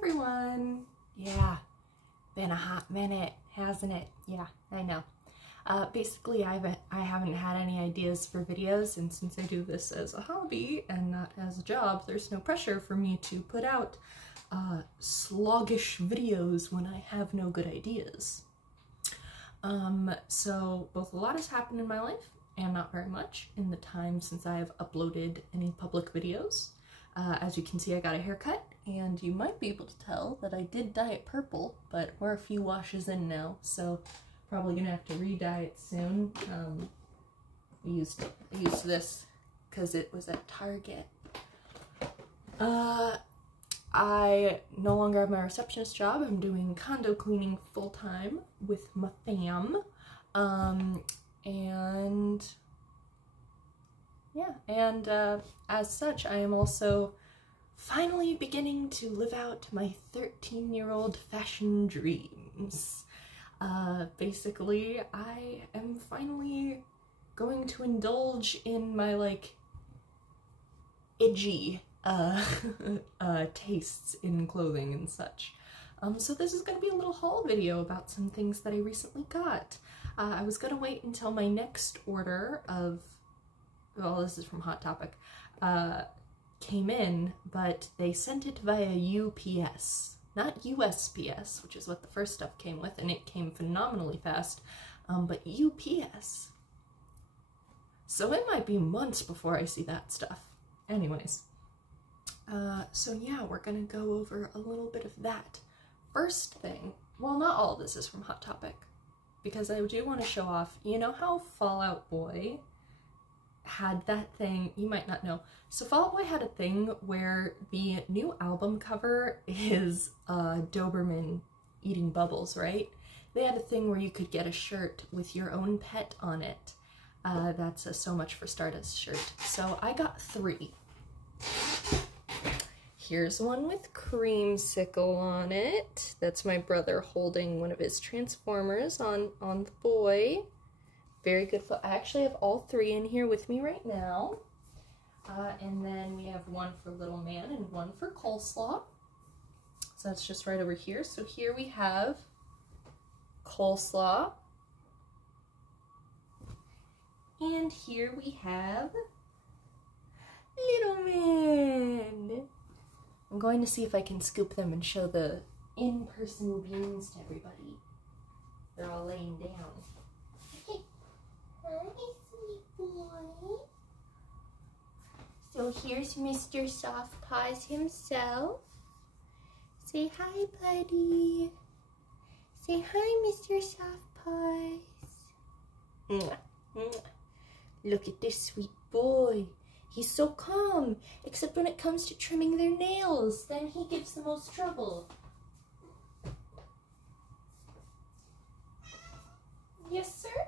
everyone! Yeah, been a hot minute, hasn't it? Yeah, I know. Basically, I haven't had any ideas for videos, and since I do this as a hobby and not as a job, there's no pressure for me to put out sluggish videos when I have no good ideas. So both a lot has happened in my life, and not very much in the time since I have uploaded any public videos. As you can see, I got a haircut, and you might be able to tell that I did dye it purple, but we're a few washes in now, so probably gonna have to re-dye it soon. I used this because it was at Target. I no longer have my receptionist job. I'm doing condo cleaning full-time with my fam. And yeah, and as such, I am also finally beginning to live out my 13-year-old fashion dreams. Basically, I am finally going to indulge in my, like, edgy tastes in clothing and such. So this is going to be a little haul video about some things that I recently got. I was going to wait until my next order of, well, this is from Hot Topic, came in, but they sent it via UPS, not USPS, which is what the first stuff came with, and it came phenomenally fast, but UPS. So it might be months before I see that stuff. Anyways, so yeah, we're gonna go over a little bit of that. First thing, well, not all of this is from Hot Topic, because I do want to show off, you know how Fall Out Boy had that thing, you might not know. So Fall Out Boy had a thing where the new album cover is Doberman eating bubbles, right? They had a thing where you could get a shirt with your own pet on it. That's a So Much for Stardust shirt. So I got 3. Here's one with Creamsicle on it. That's my brother holding one of his Transformers on the boy. Very good. I actually have all 3 in here with me right now. And then we have one for Little Man and one for Coleslaw. So that's just right over here. So here we have Coleslaw. And here we have Little Man. I'm going to see if I can scoop them and show the in-person beans to everybody. They're all laying down. Hi, sweet boy. So here's Mr. Soft Paws himself. Say hi, buddy. Say hi, Mr. Soft Paws. Mwah, mwah. Look at this sweet boy. He's so calm, except when it comes to trimming their nails. Then he gives the most trouble. Yes, sir?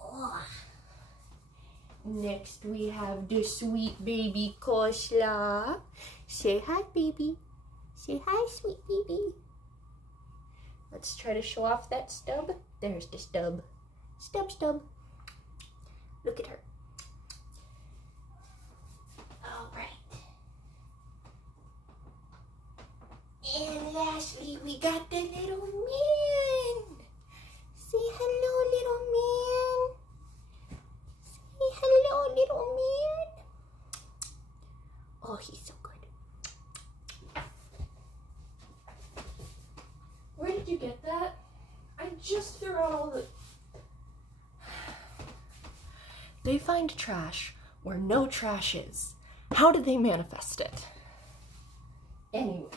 Oh. Next we have the sweet baby Coleslaw. Say hi, baby. Say hi, sweet baby. Let's try to show off that stub. There's the stub. Stub, stub. Look at her. All right. And lastly, we got the little man. Say hello, little man. Say hello, little man. Oh, he's so good. Where did you get that? I just threw out all the... They find trash where no trash is. How did they manifest it? Anyway,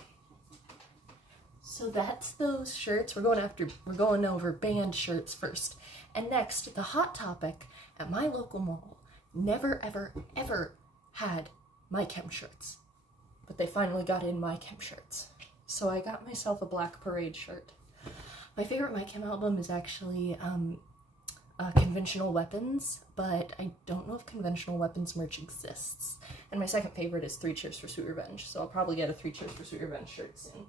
so that's those shirts. We're going over band shirts first. And next, the Hot Topic at my local mall never, ever, ever had My Chem shirts. But they finally got in My Chem shirts. So I got myself a Black Parade shirt. My favorite My Chem album is actually Conventional Weapons, but I don't know if Conventional Weapons merch exists. And my second favorite is 3 Cheers for Sweet Revenge, so I'll probably get a 3 Cheers for Sweet Revenge shirt soon.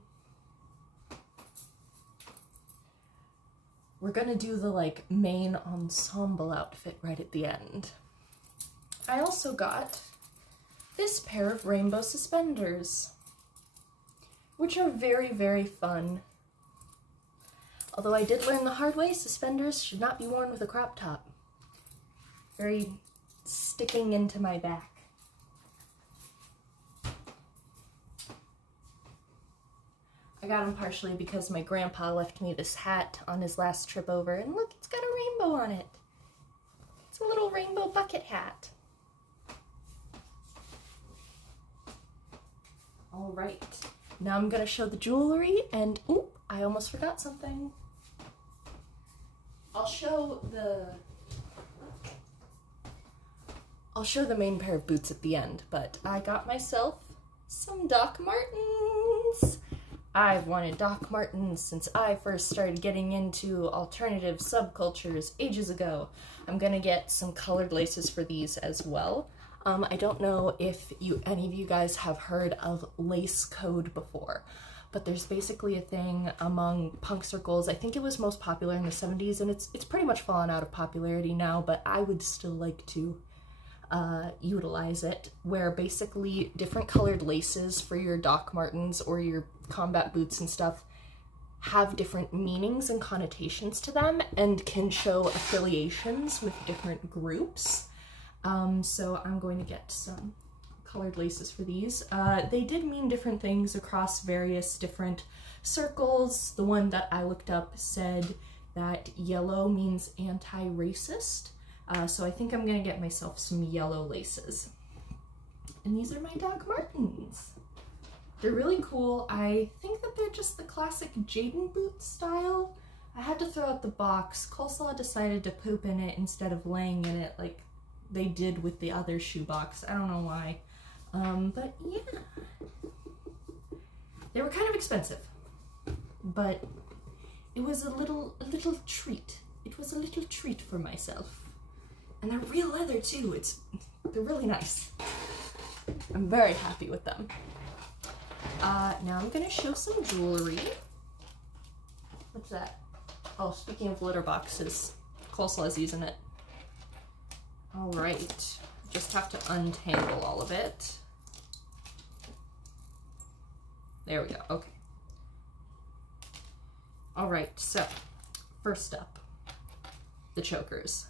We're gonna do the, like, main ensemble outfit right at the end. I also got this pair of rainbow suspenders, which are very, very fun. Although I did learn the hard way, suspenders should not be worn with a crop top. Very sticking into my back. I got them partially because my grandpa left me this hat on his last trip over, and look, it's got a rainbow on it. It's a little rainbow bucket hat. All right, now I'm gonna show the jewelry, and oop, I almost forgot something. I'll show the main pair of boots at the end, but I got myself some Doc Martens. I've wanted Doc Martens since I first started getting into alternative subcultures ages ago. I'm gonna get some colored laces for these as well. I don't know if any of you guys have heard of lace code before, but there's basically a thing among punk circles. I think it was most popular in the 70s, and it's pretty much fallen out of popularity now, but I would still like to utilize it, where basically different colored laces for your Doc Martens or your combat boots and stuff have different meanings and connotations to them and can show affiliations with different groups. So I'm going to get some colored laces for these. They did mean different things across various different circles. The one that I looked up said that yellow means anti-racist. So I think I'm gonna get myself some yellow laces. And these are my Doc Martens. They're really cool. I think that they're just the classic Jaden boot style. I had to throw out the box. Coleslaw decided to poop in it instead of laying in it like they did with the other shoebox. I don't know why. But yeah. They were kind of expensive, but it was a little treat. It was a little treat for myself. And they're real leather too. They're really nice. I'm very happy with them. Now I'm gonna show some jewelry. What's that? Oh, speaking of litter boxes, Coleslaw's using it. All right, just have to untangle all of it. There we go, okay. All right, so first up, the chokers.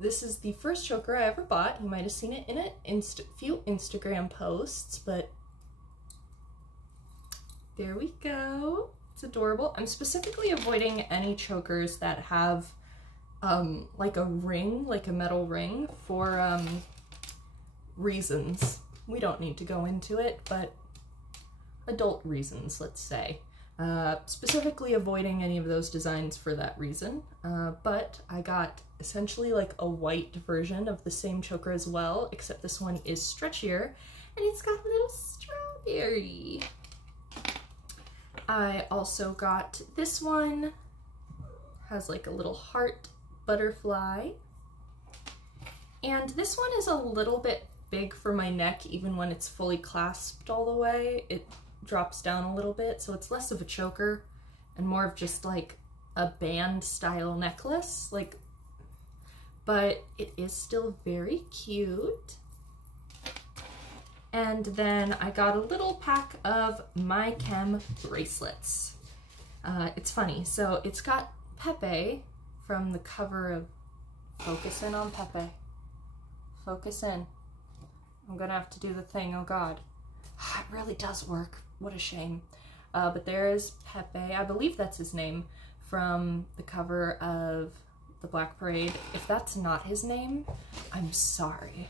This is the first choker I ever bought. You might have seen it in a few Instagram posts, but there we go. It's adorable. I'm specifically avoiding any chokers that have like a ring, like a metal ring, for reasons. We don't need to go into it, but adult reasons, let's say. Specifically avoiding any of those designs for that reason, but I got essentially like a white version of the same choker as well, except this one is stretchier and it's got a little strawberry. I also got this one, has like a little heart butterfly, and this one is a little bit big for my neck even when it's fully clasped all the way. It drops down a little bit, so it's less of a choker and more of just like a band style necklace, like, but it is still very cute. And then I got a little pack of My Chem bracelets. It's funny, so it's got Pepe from the cover of, focus in on Pepe, focus in. I'm gonna have to do the thing, oh god. It really does work. What a shame. But there's Pepe, I believe that's his name, from the cover of the Black Parade. If that's not his name, I'm sorry.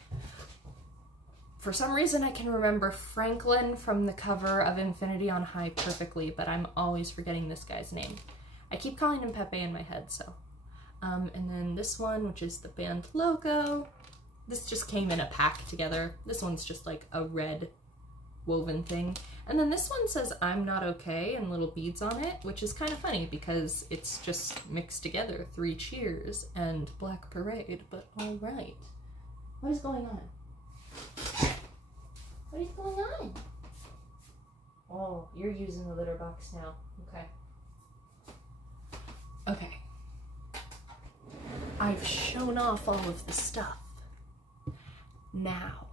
For some reason I can remember Franklin from the cover of Infinity on High perfectly, but I'm always forgetting this guy's name. I keep calling him Pepe in my head, so. And then this one, which is the band logo. This just came in a pack together. This one's just like a red woven thing. And then this one says I'm not okay and little beads on it, which is kind of funny because it's just mixed together, 3 cheers and Black Parade, but all right. What is going on? What is going on? Oh, you're using the litter box now. Okay. Okay. I've shown off all of the stuff. Now,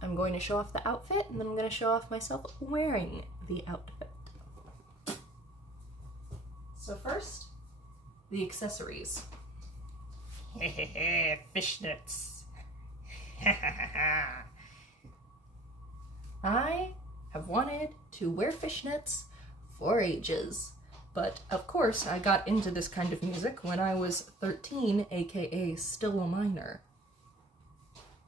I'm going to show off the outfit, and then I'm going to show off myself wearing the outfit. So first, the accessories. Hehehe, fishnets. I have wanted to wear fishnets for ages, but of course I got into this kind of music when I was 13, aka still a minor.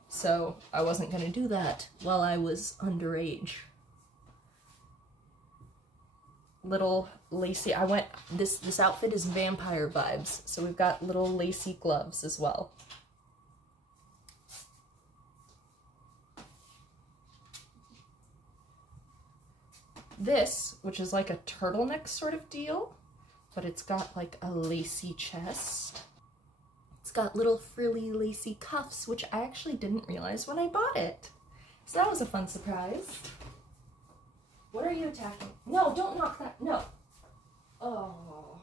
So I wasn't gonna do that while I was underage. Little lacy, this outfit is vampire vibes, so we've got little lacy gloves as well. This, which is like a turtleneck sort of deal, but it's got like a lacy chest. It's got little frilly lacy cuffs, which I actually didn't realize when I bought it. So that was a fun surprise. What are you attacking? No, don't knock that, no. Oh.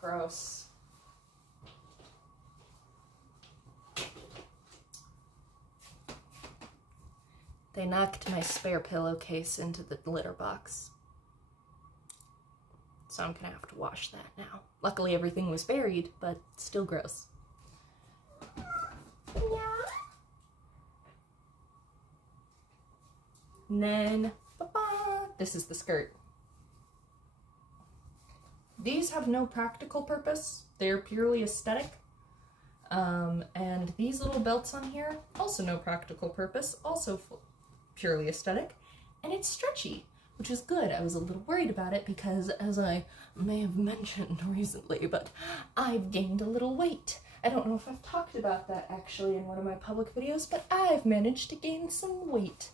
Gross. They knocked my spare pillowcase into the litter box. So I'm gonna have to wash that now. Luckily everything was buried, but still gross. Yeah. And then, this is the skirt. These have no practical purpose. They're purely aesthetic. And these little belts on here, also no practical purpose, also purely aesthetic, and it's stretchy, which is good. I was a little worried about it because, as I may have mentioned recently, but I've gained a little weight. I don't know if I've talked about that actually in one of my public videos, but I've managed to gain some weight,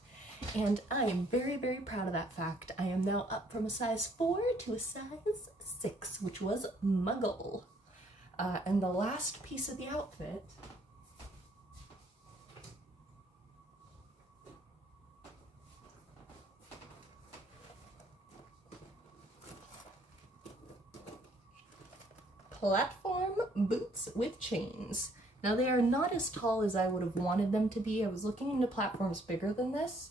and I am very, very proud of that fact. I am now up from a size 4 to a size 6, which was muggle. And the last piece of the outfit platform boots with chains. Now they are not as tall as I would have wanted them to be. I was looking into platforms bigger than this,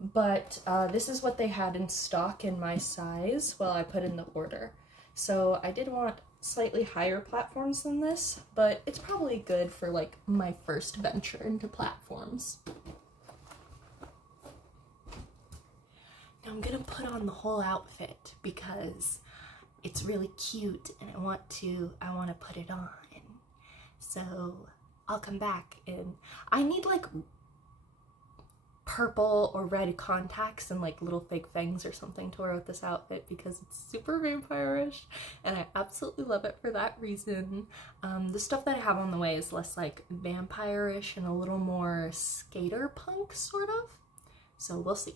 but this is what they had in stock in my size while I put in the order. So I did want slightly higher platforms than this, but it's probably good for like my first venture into platforms. Now I'm gonna put on the whole outfit because it's really cute and I want to put it on. So I'll come back, and I need like purple or red contacts and like little fake fangs or something to wear with this outfit because it's super vampire-ish and I absolutely love it for that reason. The stuff that I have on the way is less like vampire-ish and a little more skater punk sort of, so we'll see.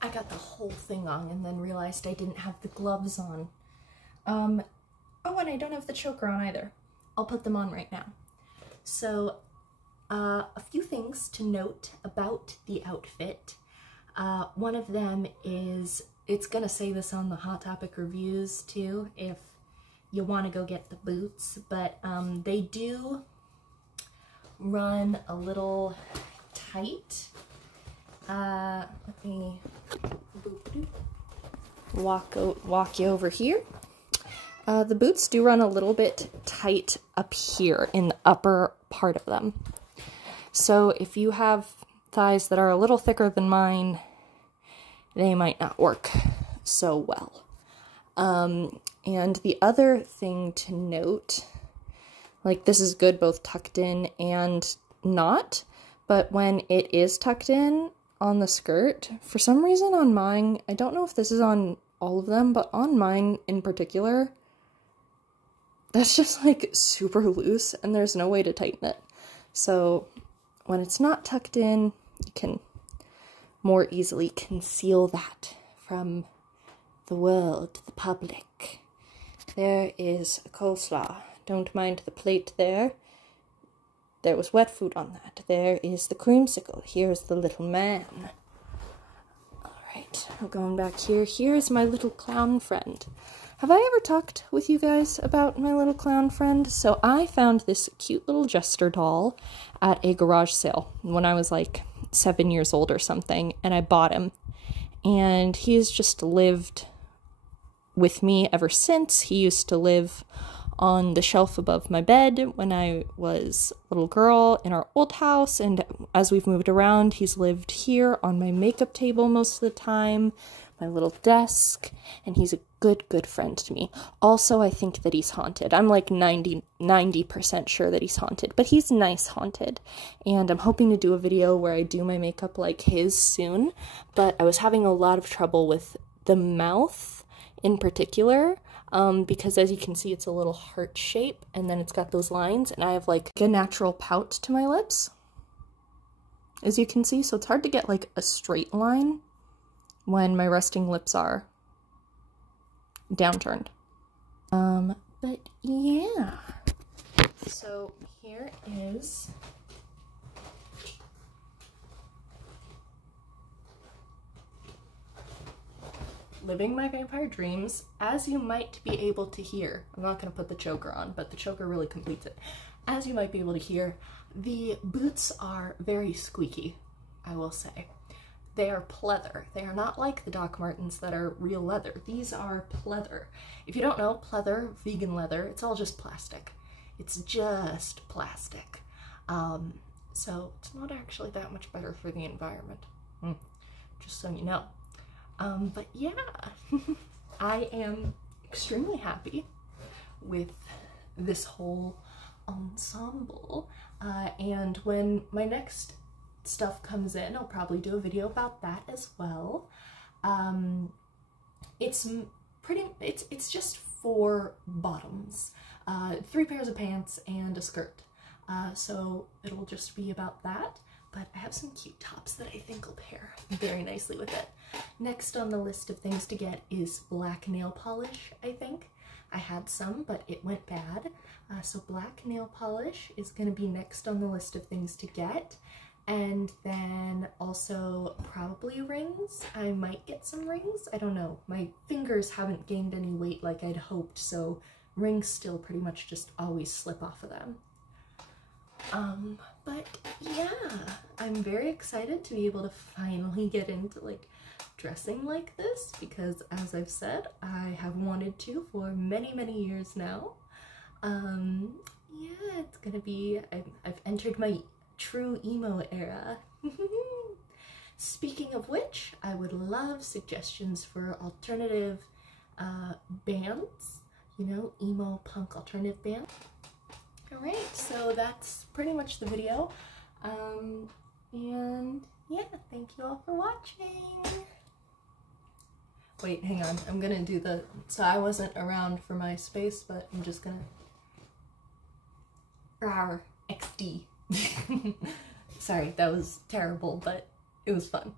I got the whole thing on and then realized I didn't have the gloves on. Oh, and I don't have the choker on either. I'll put them on right now. So, a few things to note about the outfit. One of them is, it's gonna say this on the Hot Topic reviews too, if you want to go get the boots, but they do run a little tight. Let me walk you over here. The boots do run a little bit tight up here in the upper part of them. So if you have thighs that are a little thicker than mine, they might not work so well. And the other thing to note, like this is good both tucked in and not, but when it is tucked in on the skirt, for some reason on mine, I don't know if this is on all of them, but on mine in particular, that's just like super loose and there's no way to tighten it. So when it's not tucked in, you can more easily conceal that from the world, the public. There is a coleslaw. Don't mind the plate there. There was wet food on that. There is the creamsicle. Here's the little man. Alright, I'm going back here. Here's my little clown friend. Have I ever talked with you guys about my little clown friend? So I found this cute little jester doll at a garage sale when I was like 7 years old or something, and I bought him. And he's just lived with me ever since. He used to live on the shelf above my bed when I was a little girl in our old house, and as we've moved around, he's lived here on my makeup table most of the time, my little desk, and he's a good friend to me. Also, I think that he's haunted. I'm like 90% sure that he's haunted, but he's nice haunted, and I'm hoping to do a video where I do my makeup like his soon, but I was having a lot of trouble with the mouth in particular, because as you can see, it's a little heart shape, and then it's got those lines, and I have like a natural pout to my lips, as you can see, so it's hard to get like a straight line when my resting lips are downturned. But yeah, so here is living my vampire dreams, as you might be able to hear. I'm not going to put the choker on, but the choker really completes it. As you might be able to hear, the boots are very squeaky, I will say. They are pleather. They are not like the Doc Martens that are real leather. These are pleather. If you don't know, pleather, vegan leather, it's all just plastic. It's just plastic. So it's not actually that much better for the environment. Just so you know. But yeah, I am extremely happy with this whole ensemble, and when my next stuff comes in, I'll probably do a video about that as well. It's just 4 bottoms, 3 pairs of pants and a skirt, so it'll just be about that. But I have some cute tops that I think will pair very nicely with it. Next on the list of things to get is black nail polish, I think. I had some, but it went bad. So black nail polish is going to be next on the list of things to get. And then also probably rings. I might get some rings. I don't know. My fingers haven't gained any weight like I'd hoped, so rings still pretty much just always slip off of them. But yeah, I'm very excited to be able to finally get into like dressing like this, because as I've said, I have wanted to for many years now. Yeah, it's gonna be, I've entered my true emo era. Speaking of which, I would love suggestions for alternative bands, you know, emo punk alternative bands. Alright, so that's pretty much the video, and yeah, thank you all for watching. Wait, hang on, I'm gonna do the, so I wasn't around for my space, but I'm just gonna, rawr, XD. Sorry, that was terrible, but it was fun.